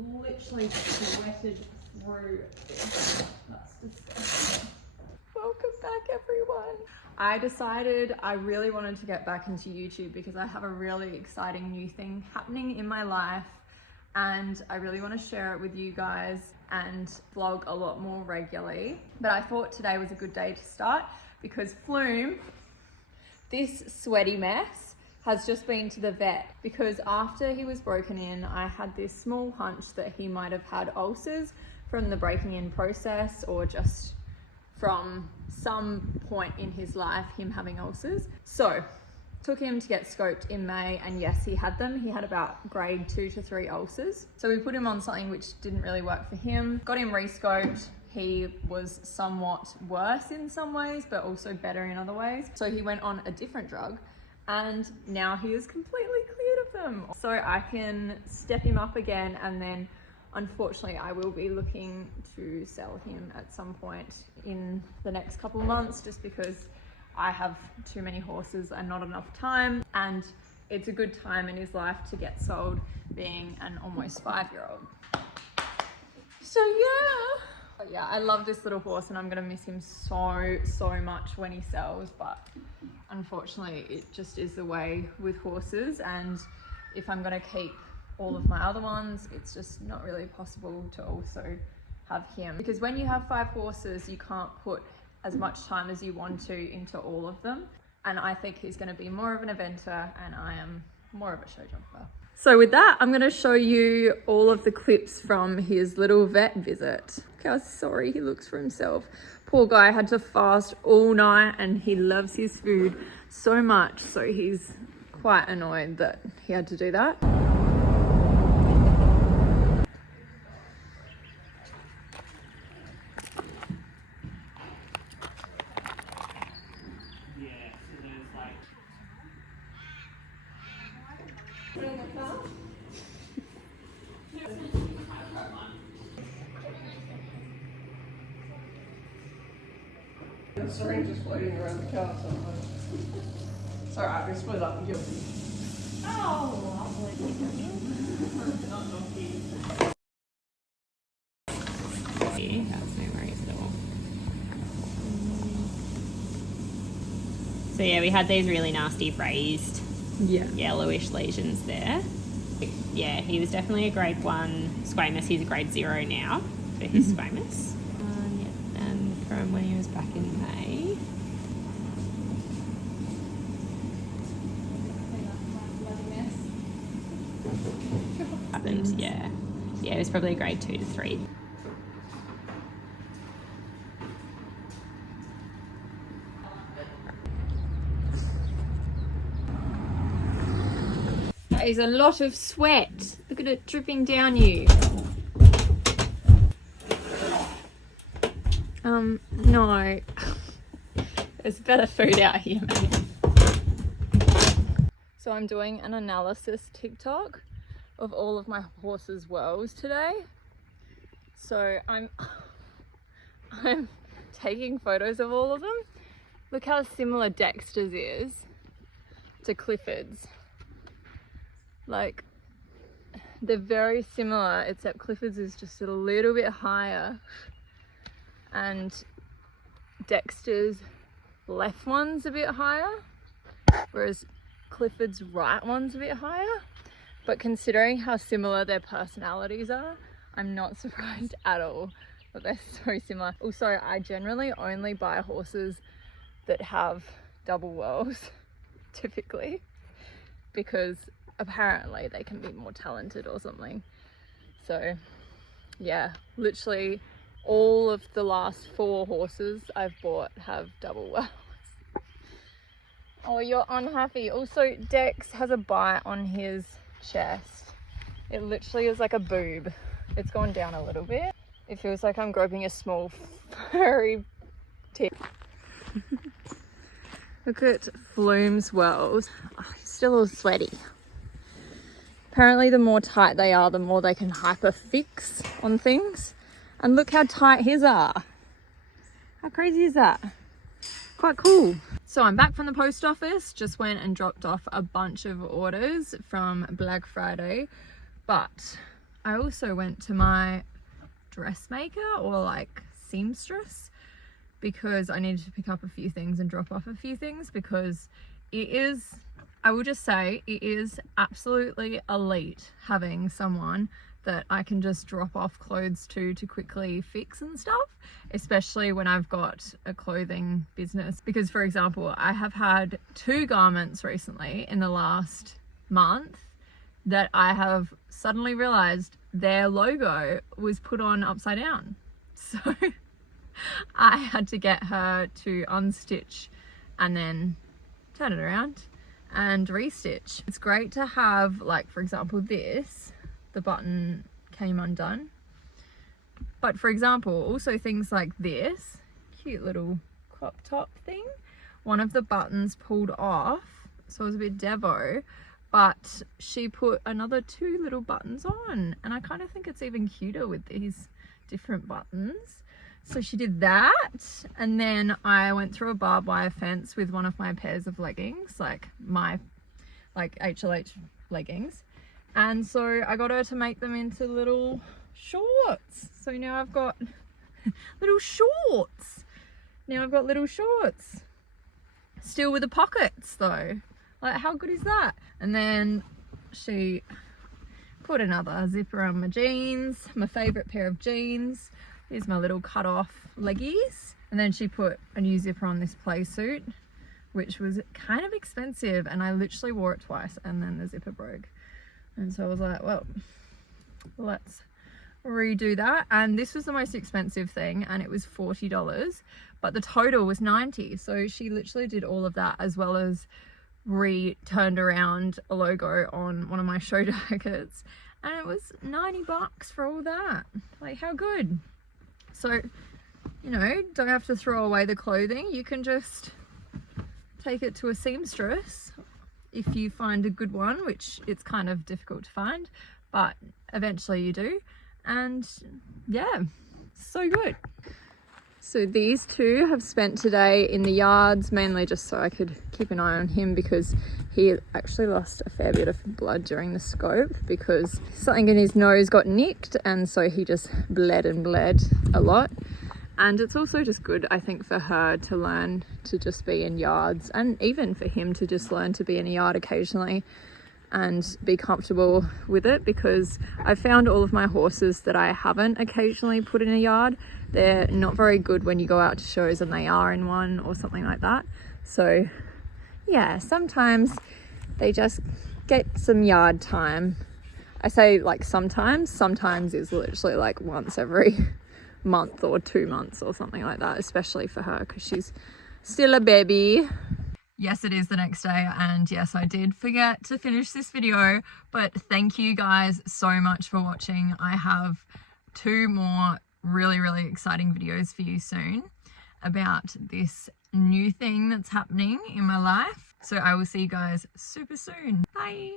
literally sweated through this. That's disgusting. Welcome back, everyone. I decided I really wanted to get back into YouTube because I have a really exciting new thing happening in my life, and I really want to share it with you guys and vlog a lot more regularly. But I thought today was a good day to start because Flume, this sweaty mess, has just been to the vet because after he was broken in, I had this small hunch that he might have had ulcers from the breaking in process, or just from some point in his life, him having ulcers. So took him to get scoped in May, and yes, he had them. He had about grade 2 to 3 ulcers. So we put him on something which didn't really work for him. Got him re-scoped. He was somewhat worse in some ways, but also better in other ways. So he went on a different drug, and now he is completely cleared of them. So I can step him up again, and then unfortunately I will be looking to sell him at some point in the next couple of months, just because I have too many horses and not enough time, and it's a good time in his life to get sold, being an almost 5-year-old. So yeah, I love this little horse and I'm gonna miss him so much when he sells, but unfortunately it just is the way with horses, and if I'm gonna keep all of my other ones, it's just not really possible to also have him, because when you have 5 horses you can't put as much time as you want to into all of them, and I think he's going to be more of an eventer and I am more of a show jumper. So with that, I'm going to show you all of the clips from his little vet visit. Look how sorry he looks for himself. Poor guy had to fast all night, and he loves his food so much, so he's quite annoyed that he had to do that. The syringe is floating around the car somewhere. It's alright, we split up and give it. Oh, lovely. That's no worries at all. So yeah, we had these really nasty raised yellowish lesions there. Yeah, he was definitely a grade 1 squamous. He's a grade 0 now for his squamous. Yeah, and from when he was back in May. Happened, yeah. Yeah, it was probably a grade 2 to 3. That is a lot of sweat. Look at it dripping down you. No. There's better food out here, mate. So I'm doing an analysis TikTok of all of my horses' wells today. So I'm taking photos of all of them. Look how similar Dexter's is to Clifford's. Like, they're very similar, except Clifford's is just a little bit higher, and Dexter's left one's a bit higher, whereas Clifford's right one's a bit higher. But considering how similar their personalities are, I'm not surprised at all that they're so similar. Also, I generally only buy horses that have double wells, typically, because apparently they can be more talented or something. So yeah, literally all of the last 4 horses I've bought have double wells. Oh, you're unhappy. Also, Dex has a bite on his chest. It literally is like a boob. It's gone down a little bit. It feels like I'm groping a small furry tip. Look at Flume's wells. Oh, he's still all sweaty. Apparently the more tight they are, the more they can hyperfix on things. And look how tight his are. How crazy is that? Quite cool. So I'm back from the post office. Just went and dropped off a bunch of orders from Black Friday. But I also went to my dressmaker or like seamstress because I needed to pick up a few things and drop off a few things, because it is, I will just say, it is absolutely elite having someone that I can just drop off clothes to quickly fix and stuff, especially when I've got a clothing business. Because for example, I have had 2 garments recently in the last month that I have suddenly realized their logo was put on upside down. So I had to get her to unstitch and then turn it around and restitch. It's great to have, like, for example, this, the button came undone. But for example, also things like this cute little crop top thing, one of the buttons pulled off, so it was a bit devo, but she put another 2 little buttons on, and I kind of think it's even cuter with these different buttons. So she did that, and then I went through a barbed wire fence with one of my pairs of leggings, like my HLH leggings, and so I got her to make them into little shorts. So now I've got little shorts. Still with the pockets though. Like, how good is that? And then she put another zipper on my jeans, my favorite pair of jeans. Here's my little cut off leggies. And then she put a new zipper on this play suit, which was kind of expensive, and I literally wore it twice and then the zipper broke. And so I was like, well, let's redo that. And this was the most expensive thing, and it was $40, but the total was $90. So she literally did all of that, as well as turned around a logo on one of my show jackets, and it was $90 for all that. Like, how good? So, you know, don't have to throw away the clothing. You can just take it to a seamstress if you find a good one, which it's kind of difficult to find, but eventually you do. And yeah, so good. So these 2 have spent today in the yards, mainly just so I could keep an eye on him, because he actually lost a fair bit of blood during the scope because something in his nose got nicked, and so he just bled and bled a lot. And it's also just good, I think, for her to learn to just be in yards, and even for him to just learn to be in a yard occasionally and be comfortable with it, because I found all of my horses that I haven't occasionally put in a yard, they're not very good when you go out to shows and they are in one or something like that. So yeah, sometimes they just get some yard time. I say like sometimes is literally like once every month or 2 months or something like that, especially for her because she's still a baby. Yes, it is the next day, and yes, I did forget to finish this video, but thank you guys so much for watching. I have 2 more really exciting videos for you soon about this new thing that's happening in my life. So I will see you guys super soon. Bye.